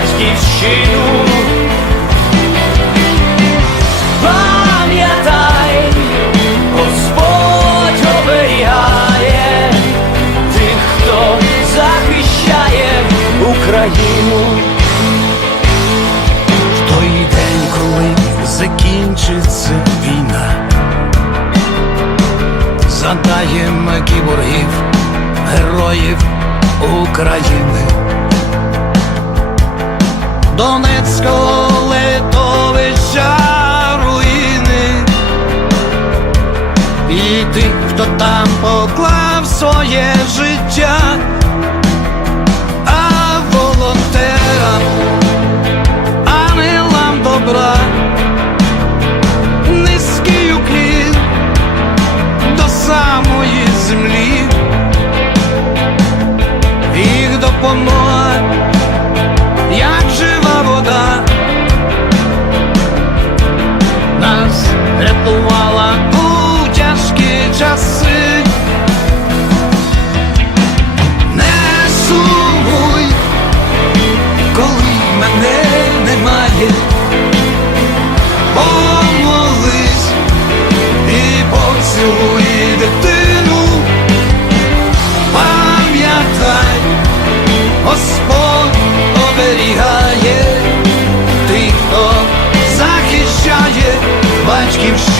Батьківщину. Пам'ятай, Господь тих, хто захищає Україну. В той день, коли закінчиться війна, задаємо кіборгів, героїв України, Донецького литовища руїни, і ти, хто там поклав своє життя, тяжкі. Не сумуй, коли мене немає, помолись і поцілуй дитину, пам'ятай, Господь тих, хто захищає батьківщину.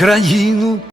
Хто захищає Україну.